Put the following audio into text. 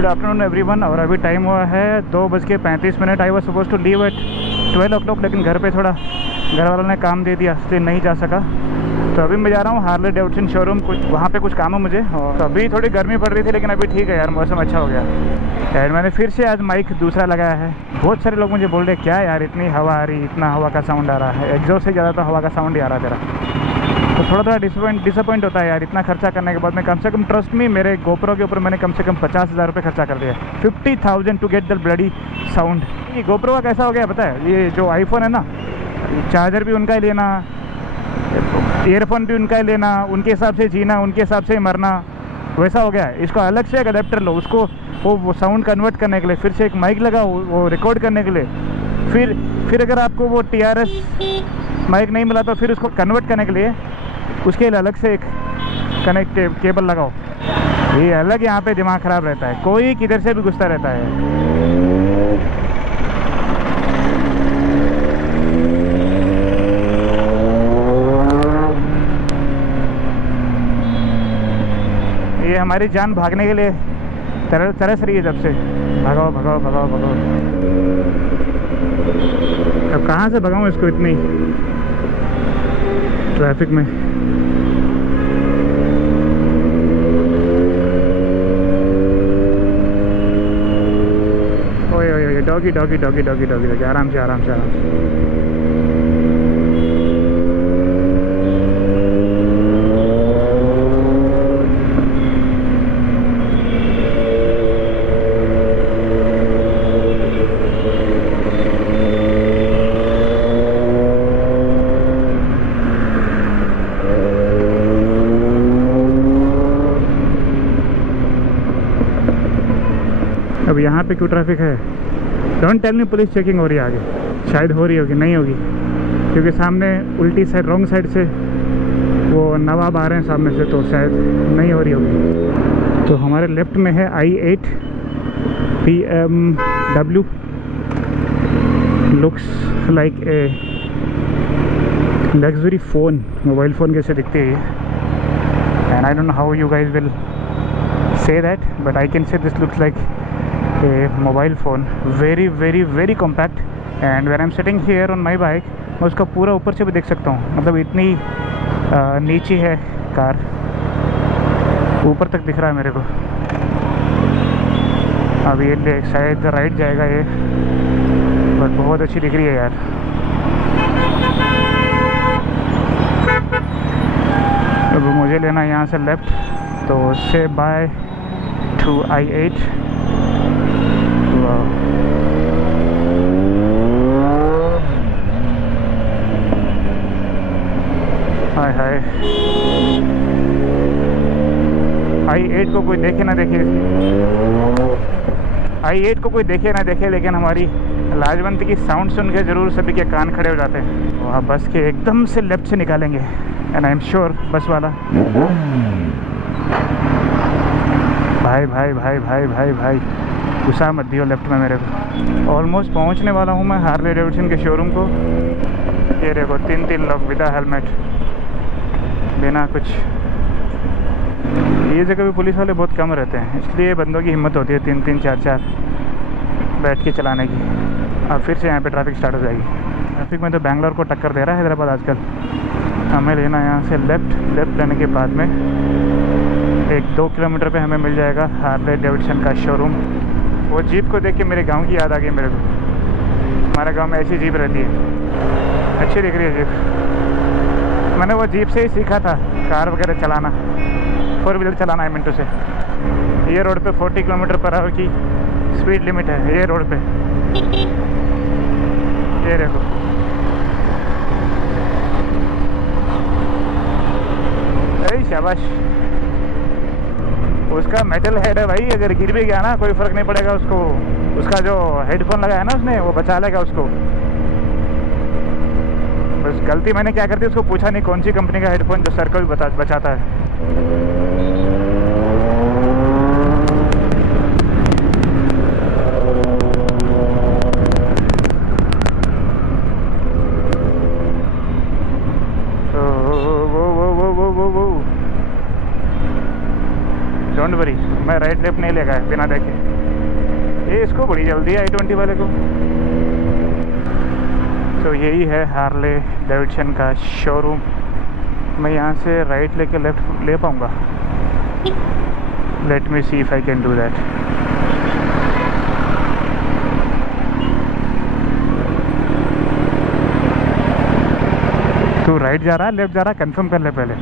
Good afternoon everyone. और अभी time हुआ है 2:35। I was suppose to leave at 12 o'clock, लेकिन घर पे थोड़ा घर वालों ने काम दे दिया इसलिए नहीं जा सका। तो अभी मैं जा रहा हूँ हार्ले डेविडसन शोरूम, कुछ वहाँ पे कुछ काम है मुझे। और तो अभी थोड़ी गर्मी पड़ रही थी लेकिन अभी ठीक है यार, मौसम अच्छा हो गया। एंड मैंने फिर से आज माइक दूसरा लगाया है। बहुत सारे लोग मुझे बोल रहे क्या यार इतनी हवा आ रही, इतना हवा का साउंड आ रहा है, एग्जॉस्ट से ज़्यादा तो हवा का साउंड ही आ रहा है तेरा। तो थोड़ा डिसअपॉइंट होता है यार, इतना खर्चा करने के बाद में। कम से कम ट्रस्ट में मेरे गोप्रो के ऊपर मैंने कम से कम 50,000 रुपये खर्चा कर दिया। 50,000 to get the bloody sound. ये गोप्रो का कैसा हो गया पता है, ये जो आईफोन है ना, चार्जर भी उनका ही लेना, ईयरफोन भी उनका ही लेना, उनके हिसाब से जीना, उनके हिसाब से मरना, वैसा हो गया है। इसको अलग से एक अडेप्टर लो, उसको वो साउंड कन्वर्ट करने के लिए, फिर से एक माइक लगाओ वो रिकॉर्ड करने के लिए, फिर अगर आपको वो TRS माइक नहीं मिला तो फिर उसको कन्वर्ट करने के लिए उसके लिए अलग से एक कनेक्ट केबल लगाओ। ये अलग यहाँ पे दिमाग ख़राब रहता है, कोई किधर से भी घुसता रहता है। ये हमारी जान भागने के लिए तरस रही है जब से। भगाओ भगाओ भगाओ भगाओ। अब कहाँ से भगाऊँ इसको इतनी ट्रैफिक में। ओए ओए ओए, doggy doggy doggy doggy doggy doggy, आराम से आराम से आराम से। अब यहाँ पे क्यों ट्रैफिक है? Don't tell me police checking हो रही है आगे। शायद हो रही होगी, नहीं होगी, क्योंकि सामने उल्टी साइड रॉन्ग साइड से वो नवाब आ रहे हैं सामने से, तो शायद नहीं हो रही होगी। तो हमारे लेफ्ट में है i8 BMW। Looks like a luxury phone, mobile phone कैसे दिखती है ये। And I don't know how you guys will say that, but I can say this looks like a mobile phone, very compact. And when I'm sitting here on my bike, मैं उसका पूरा ऊपर से भी देख सकता हूँ, मतलब इतनी नीची है कार, ऊपर तक दिख रहा है मेरे को। अब ये ले शायद राइट जाएगा ये, बट बहुत अच्छी दिख रही है यार। अब मुझे लेना है यहाँ से लेफ़्ट, तो से bye to i8। Hi hi, i8 को कोई देखे ना देखे, i8 को कोई देखे ना देखे, लेकिन हमारी लाजवंत की साउंड सुन के ज़रूर सभी के कान खड़े हो जाते हैं। वहाँ बस के एकदम से लेफ्ट से निकालेंगे, एंड आई एम श्योर बस वाला भाई भाई भाई भाई भाई भाई घुसा मत दियो लेफ्ट में मेरे को। ऑलमोस्ट पहुंचने वाला हूं मैं हार्ले डेविडसन के शोरूम को। ये देखो 3 लोग बिना हेलमेट, बिना कुछ। ये जगह भी पुलिस वाले बहुत कम रहते हैं, इसलिए बंदों की हिम्मत होती है 3-3 4-4 बैठ के चलाने की। अब फिर से यहाँ पे ट्रैफिक स्टार्ट हो जाएगी। ट्रैफिक में तो बैंगलोर को टक्कर दे रहा है हैदराबाद आजकल। हमें लेना यहाँ से लेफ़्ट लेने के बाद में 1-2 किलोमीटर पे हमें मिल जाएगा हार्ले डेविडसन का शोरूम। वो जीप को देख के मेरे गांव की याद आ गई मेरे को। हमारे गांव में ऐसी जीप रहती है, अच्छी दिख रही है जीप। मैंने वो जीप से ही सीखा था कार वगैरह चलाना, 4 व्हीलर चलाना है मिनटों से। ये रोड पे 40 km/h की स्पीड लिमिट है ये रोड पे। ये देखो, अरे शाबाश। उसका मेटल हेड है भाई, अगर गिर भी गया ना कोई फ़र्क नहीं पड़ेगा उसको। उसका जो हेडफोन लगाया ना उसने, वो बचा लेगा उसको। बस गलती मैंने क्या कर दी, उसको पूछा नहीं कौन सी कंपनी का हेडफोन जो सर को भी बचाता है। डोंट वरी, मैं राइट लेफ्ट नहीं लेगा बिना देखे। ये इसको बड़ी जल्दी है i20 वाले को। तो यही है हार्ले डेविडसन का शोरूम। मैं यहाँ से राइट लेके लेफ़्ट ले पाऊँगा? Let me C if I can do that. तू राइट जा रहा है लेफ़्ट जा रहा है, कंफर्म कर ले पहले।